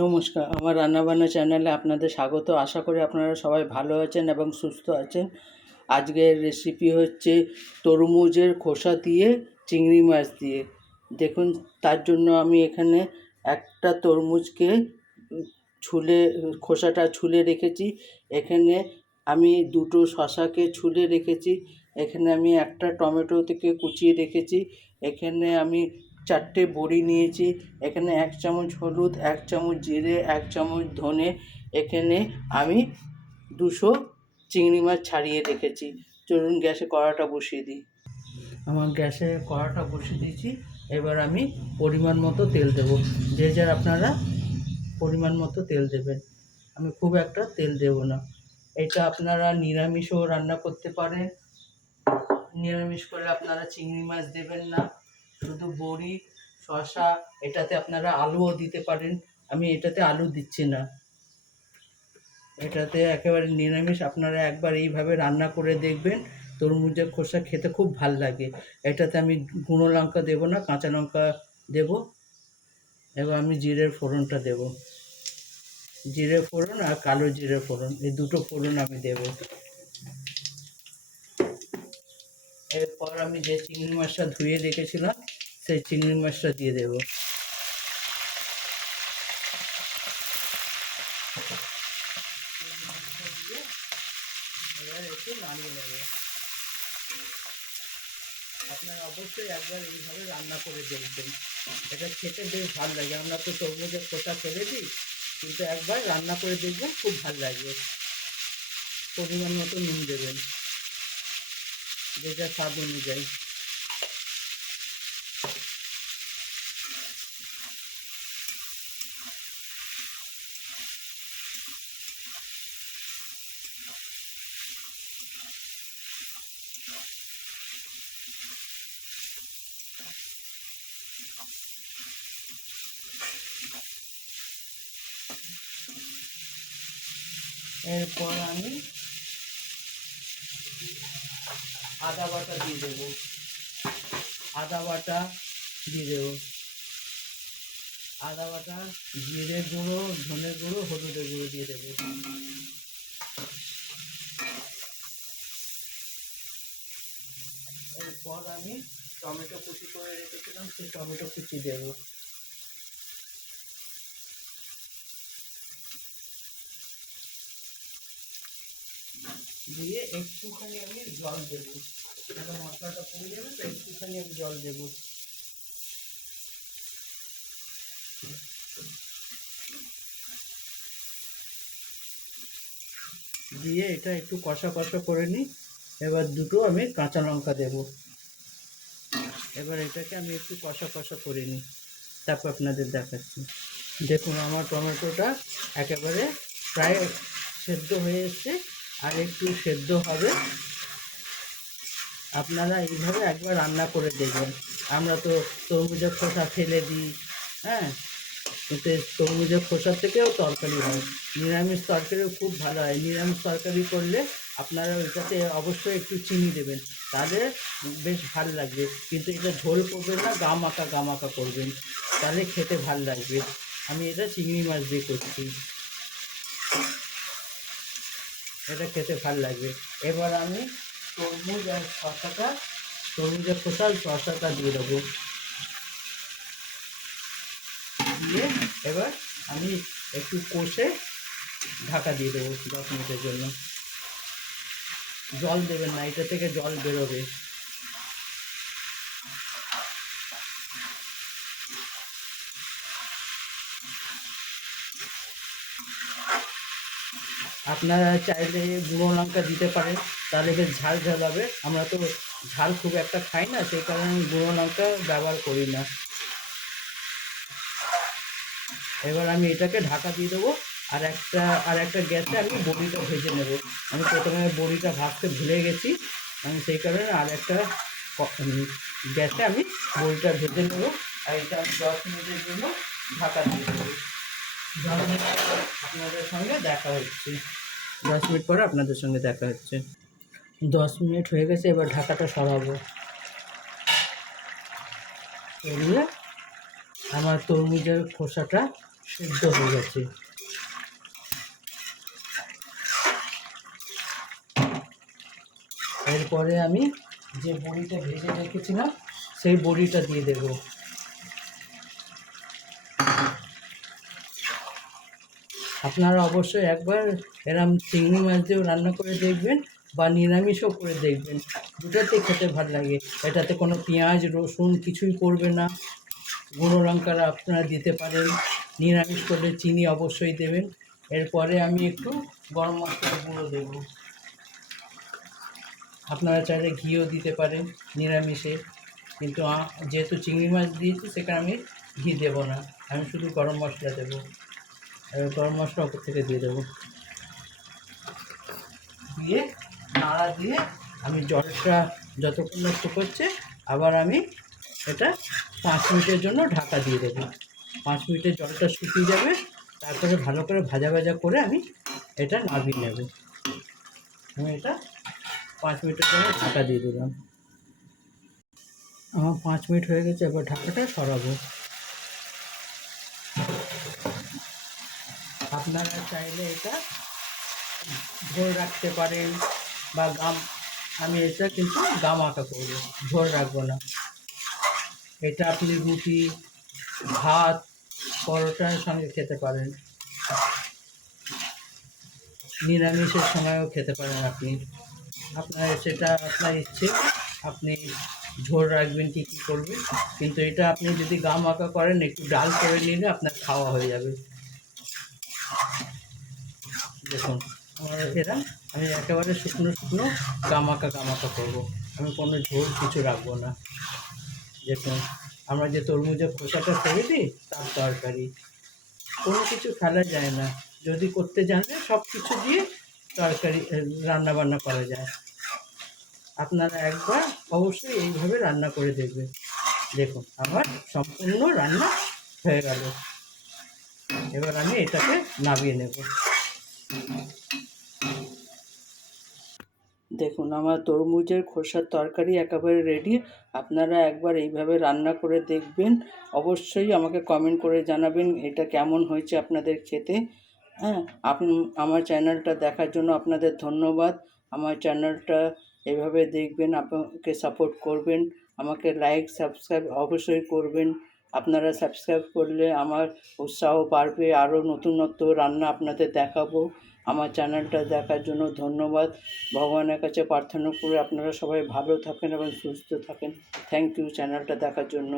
নমস্কার, আমার রান্নাবান্না চ্যানেলে আপনাদের স্বাগত। আশা করি আপনারা সবাই ভালো আছেন এবং সুস্থ আছেন। আজকের রেসিপি হচ্ছে তরমুজের খোসা দিয়ে চিংড়ি মাছ দিয়ে। দেখুন, তার জন্য আমি এখানে একটা তরমুজকে ছুলে খোসাটা ছুলে রেখেছি। এখানে আমি দুটো শশাকে ছুলে রেখেছি। এখানে আমি একটা টমেটো থেকে কুচিয়ে রেখেছি। এখানে আমি 4টে বড়ি নিয়েছি। এখানে 1 চামচ হলুদ, 1 চামচ জিরে, 1 চামচ ধনে। এখানে আমি 200 চিংড়ি মাছ ছাড়িয়ে রেখেছি। চলুন গ্যাসে কড়াটা বসিয়ে দিই। আমার গ্যাসে কড়াটা বসিয়ে দিয়েছি। এবার আমি পরিমাণ মতো তেল দেবো। যে যার আপনারা পরিমাণ মতো তেল দেবেন। আমি খুব একটা তেল দেব না। এটা আপনারা নিরামিষও রান্না করতে পারেন। নিরামিষ করলে আপনারা চিংড়ি মাছ দেবেন না, শুধু বড়ি, শসা, এটাতে আপনারা আলুও দিতে পারেন। আমি এটাতে আলু দিচ্ছি না, এটাতে একেবারে নিরামিষ। আপনারা একবার এইভাবে রান্না করে দেখবেন, তরমুজের খোসা খেতে খুব ভাল লাগে। এটাতে আমি গুঁড়ো লঙ্কা দেবো না, কাঁচা লঙ্কা দেব। এবার আমি জিরের ফোড়নটা দেব। জিরে ফোড়ন আর কালো জিরে ফোড়ন, এই দুটো ফোড়ন আমি দেব। এরপর আমি যে চিংড়ি মাছটা ধুয়ে রেখেছিলাম সেই চিংড়ি মাছটা দিয়ে দেব। এবার একটু নাড়িয়ে নেব। আপনারা অবশ্যই একবার এইভাবে রান্না করে দেখবেন, এটা খেতে বেশ ভালো লাগে। আমরা তো তরমুজের খোসা ফেলে দিই, কিন্তু একবার রান্না করে দেখবেন, খুব ভালো লাগবে। পরিমাণ মতো নুন দেবেন, যেটা স্বাদ অনুযায়ী। এরপর আমি আদা বাটা দিয়ে দেবো। আদা বাটা দিয়ে দেবো। আদা বাটা, জিরে গুঁড়ো, ধনে গুঁড়ো, হলুদের গুঁড়ো দিয়ে দেবো। এরপর আমি টমেটো কুচি করে রেখেছিলাম, সেই টমেটো কুচি দেবো। দিয়ে একটুখানি আমি জল দেবো, তাহলে মশলাটা পুড়ে যাবে, তো একটুখানি আমি জল দেবো। দিয়ে এটা একটু কষা কষা করে নিই। এবার দুটো আমি কাঁচা লঙ্কা দেবো। এবার এটাকে আমি একটু কষা কষা করে নিই, তারপর আপনাদের দেখাচ্ছি। দেখুন, আমার টমেটোটা একেবারে প্রায় সেদ্ধ হয়ে এসছে, আর একটু সেদ্ধ হবে। আপনারা এইভাবে একবার রান্না করে দেখবেন। আমরা তো তরমুজের খোসা ফেলে দিই, হ্যাঁ, কিন্তু তরমুজের খোসার থেকেও তরকারি হয়। নিরামিষ তরকারিও খুব ভালো হয়। নিরামিষ তরকারি করলে আপনারা ওইটাতে অবশ্যই একটু চিনি দেবেন, তাহলে বেশ ভাল লাগবে। কিন্তু এটা ঝোল করবেন না, গা মাখা করবেন, তাহলে খেতে ভাল লাগবে। আমি এটা চিংড়ি মাছ দিয়ে করছি, এটা খেতে ভাল লাগবে। এবার আমি তরমুজ আর শসাটা, তরমুজের খোসা শসাটা দিয়ে দেবো। দিয়ে এবার আমি একটু কষে ঢাকা দিয়ে দেবো 10 মিনিটের জন্য। জল দেবেন না, এটা থেকে জল বেরোবে। আপনারা চাইলে গুঁড়ো লঙ্কা দিতে পারেন, তাহলে বেশ ঝাল ঝাল হবে। আমরা তো ঝাল খুব একটা খাই না, সেই কারণে আমি গুঁড়ো লঙ্কা ব্যবহার করি না। এবার আমি এটাকে ঢাকা দিয়ে দেবো। আর একটা গ্যাসে আমি বড়িটা ভেজে নেব। আমি প্রথমে বড়িটা ভাজতে ভুলে গেছি, আমি সেই কারণে আর একটা গ্যাসে আমি বড়িটা ভেজে নেব। আর এটা আমি 10 মিনিটের জন্য ঢাকা দিয়ে দেবো। 10 মিনিট আপনাদের সঙ্গে দেখা হচ্ছে। 10 মিনিট পরে আপনাদের সঙ্গে দেখা হচ্ছে। 10 মিনিট হয়ে গেছে, এবার ঢাকাটা সরাবো। সরিয়ে আমার তরমুজের খোসাটা সিদ্ধ হয়ে গেছে। এরপরে আমি যে বড়িটা ভেজে রেখেছিলাম সেই বড়িটা দিয়ে দেব। আপনারা অবশ্যই একবার এরম চিংড়ি মাছ দিয়েও রান্না করে দেখবেন বা নিরামিষও করে দেখবেন, দুটোতেই খেতে ভালো লাগে। এটাতে কোনো পেঁয়াজ রসুন কিছুই পড়বে না। গুঁড়ো লঙ্কা আপনারা দিতে পারেন, নিরামিষ করলে চিনি অবশ্যই দেবেন। এরপরে আমি একটু গরম মশলার গুঁড়ো দেব। আপনারা চাইলে ঘিও দিতে পারেন নিরামিষে, কিন্তু যেহেতু চিংড়ি মাছ দিয়েছি সেখানে আমি ঘি দেব না, আমি শুধু গরম মশলা দেবো। গরম মশলা ওপর থেকে দিয়ে দেবো, দিয়ে নাড়া দিয়ে আমি জলটা যতক্ষণ না শুকোচ্ছে আবার আমি এটা 5 মিনিটের জন্য ঢাকা দিয়ে দেবো। 5 মিনিটে জলটা শুকিয়ে যাবে, তারপরে ভালো করে ভাজা ভাজা করে আমি এটা নামিয়ে নেব। আমি এটা 5 মিনিটের জন্য ঢাকা দিয়ে দিলাম। আমার 5 মিনিট হয়ে গেছে, এবার ঢাকাটা সরাবো। আপনারা চাইলে এটা ঝোল রাখতে পারেন বা আমি এটা কিন্তু গামাখা করবো, ঝোল রাখবো না। এটা আপনি রুটি, ভাত, পরোটার সঙ্গে খেতে পারেন, নিরামিষের সময়ও খেতে পারেন আপনি। সেটা আপনার ইচ্ছে, আপনি ঝোল রাখবেন কি কী করবেন, কিন্তু এটা আপনি যদি গামাখা করেন একটু ডাল করে নিলে আপনার খাওয়া হয়ে যাবে। দেখুন আমার আমি একেবারে শুকনো শুকনো গামাখা করবো, আমি কোনো ঝোল কিছু রাখবো না। দেখুন আমরা যে তরমুজের খোসাটা ফেলে দিই তার তরকারি, কোনো কিছু ফেলা যায় না। যদি করতে জানলে সব কিছু দিয়ে তরকারি রান্না বান্না করা যায়। আপনারা একবার অবশ্যই এইভাবে রান্না করে দেখবেন। দেখুন আমার সম্পূর্ণ রান্না হয়ে গেল, এবার আমি এটাকে নামিয়ে নেব। দেখুন আমার তরমুজের খোসার তরকারি একেবারে রেডি। আপনারা একবার এইভাবে রান্না করে দেখবেন, অবশ্যই আমাকে কমেন্ট করে জানাবেন এটা কেমন হয়েছে আপনাদের খেতে। হ্যাঁ, আমার চ্যানেলটা দেখার জন্য আপনাদের ধন্যবাদ। আমার চ্যানেলটা এভাবে দেখবেন, আমাকে সাপোর্ট করবেন, আমাকে লাইক সাবস্ক্রাইব অবশ্যই করবেন। আপনারা সাবস্ক্রাইব করলে আমার উৎসাহ বাড়বে, আরও নতুনত্ব রান্না আপনাদের দেখাবো। আমার চ্যানেলটা দেখার জন্য ধন্যবাদ। ভগবানের কাছে প্রার্থনা করে আপনারা সবাই ভালো থাকেন এবং সুস্থ থাকেন। থ্যাংক ইউ চ্যানেলটা দেখার জন্য।